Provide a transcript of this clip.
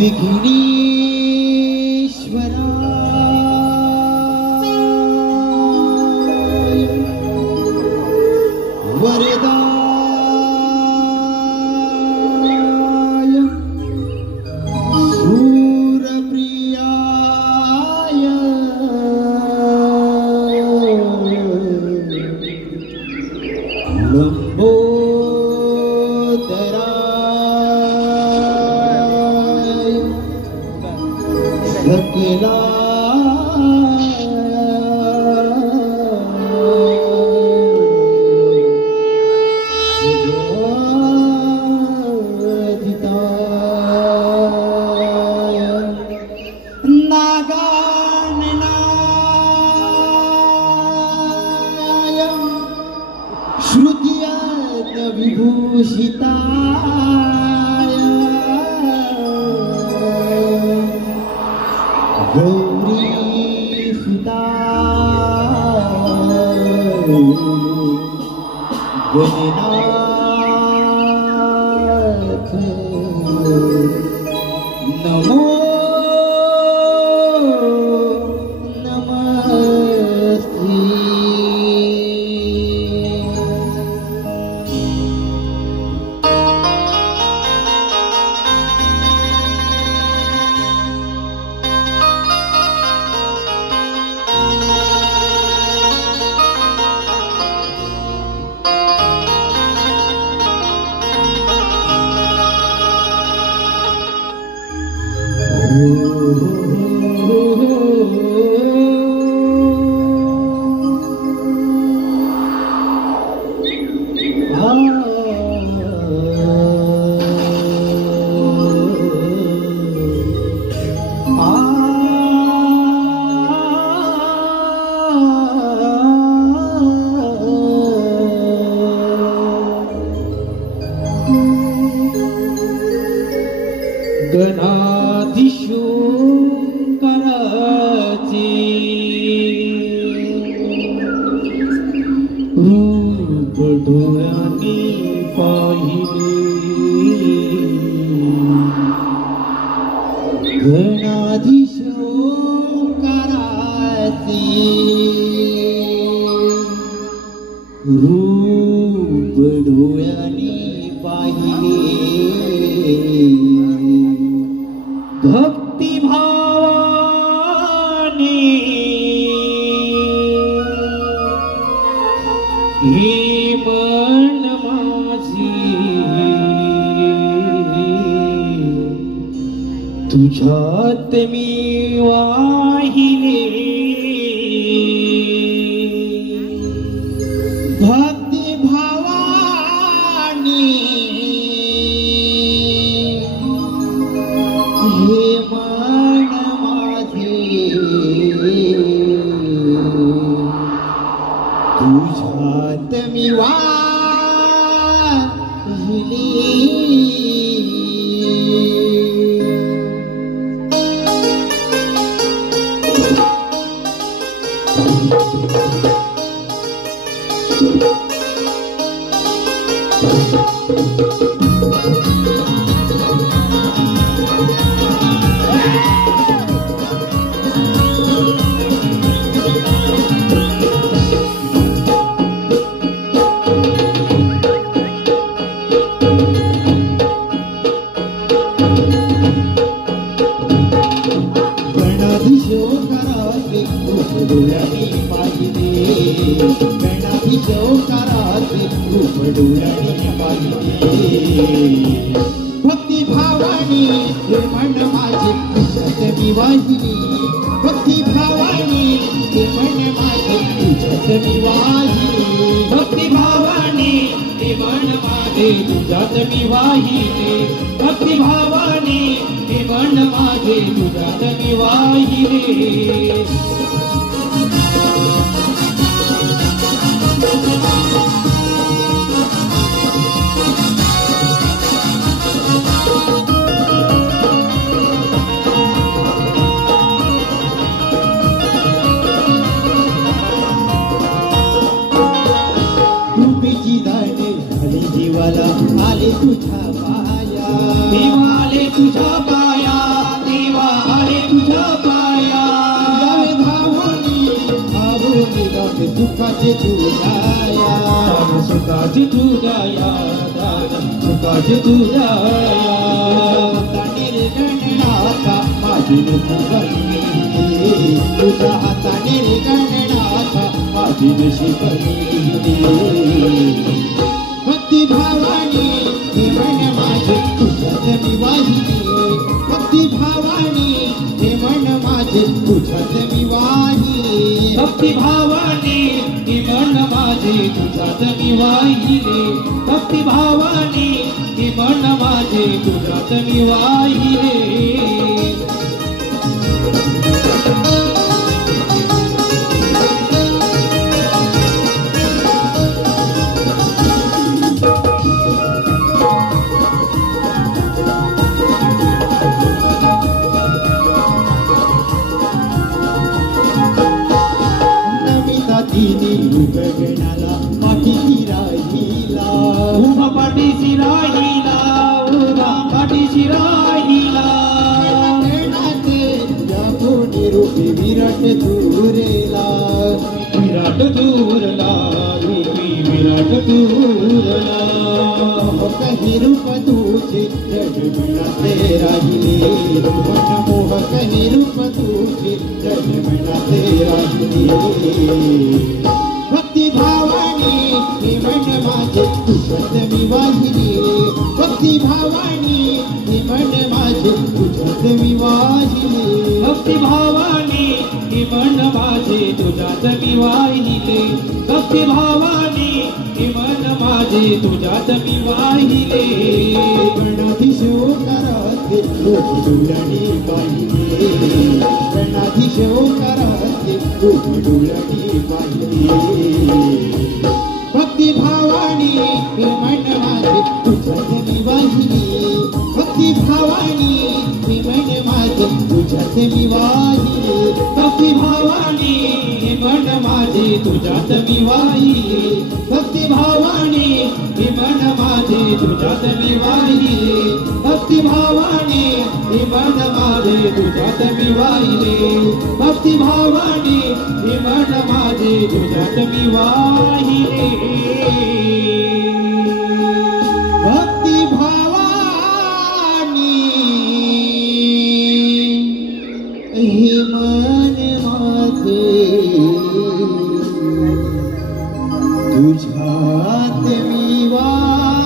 विघ्नेश्वराय वरदाय शूरप्रियाय लंबोदराय सकलाय नागाननाय श्रुतियत विभूषिताय गौरी सुताय गणनाथ नमो नमस्ते। गणाधीशोंकराचे रूप डोळ्यांनी पाहिले गणाधीशोंकराचे रूप डोळ्यांनी पाहिले भक्तिभावाने हे मन माझे तुझ्यात मी वाहिले भक्तिभावाने हे मन माझे तुझ्यात मी वाहिले गणाधीशोंकराचे रूप डोळ्यांनी पाहिले गणाधीशोंकराचे रूप डोळ्यांनी पाहिले भक्तिभावाने हे मन माझे तुझ्यात मी वाहिले भक्तिभावाने हे मन माझे तुझ्यात मी वाहिले भक्तिभावाने हे मन माझे तुझ्यात मी वाहिले भक्तिभावाने हे मन माझे तुझ्यात मी वाहिले आले तुझ्या पाया, आले तुझ्या पाया. सुखाचे तू दया सुखाची तू दया दादा सुखाची तू दया हाताने रे गणनाथा माझी नशिबणी तुझ्या हाताने रे गणनाथा माझी नशिबणी भक्ती भावाने हे मन माझे तुझ्यात मी वाहिनी भक्ती भावाने हे मन माझे तुझ्यात मी वाहिनी भक्ती भावाने हे मन माझे तुझ्यात मी वाहिले भक्ती भावाने हे मन माझे तुझ्यात मी वाहिले तिने गगनाला पाठीशी राहिला उभा पाठीशी राहिला उभा पाठीशी राहिला कोणी रूपी विराट दूरेला विराट दूरला विराट दूरला काही रूप तुझे जगमनाते राहिले मनमोह काही रूप तुझे जगमनाते राहिले भक्ती भावाने हे मन माझे तुझ्यात मी वाहिनी भक्ती भावाने हे मन माझे तुझ्यात मी वाहिनी भक्ती भावाने हे मन माझे तुझ्यात मी वाहिले भक्ती भावाने हे मन माझे तुझ्यात मी वाहिले गणाधीश ओंकाराचे डोळ्याने पाहिले गणाधीश ओंकाराचे डोळ्याने पाहिले भक्ती भावाने हे मन माझे तुझ्यात मी वाहिनी भक्ती भावाने हे मन माझे तुझ्यात मी वाहिनी भक्ती भावाने हे मन माझे तुझ्यात मी वाहिले भक्ती भावाने हे मन माझे तुझ्यात मी वाहिले भक्ती भावाने हे मन माझे तुझ्यात मी वाहिले भक्ती भावाने हे मन माझे तुझ्यात मी वाहिले भक्ती भावानी हे मन माझे तुझ्यात मी वाहिनी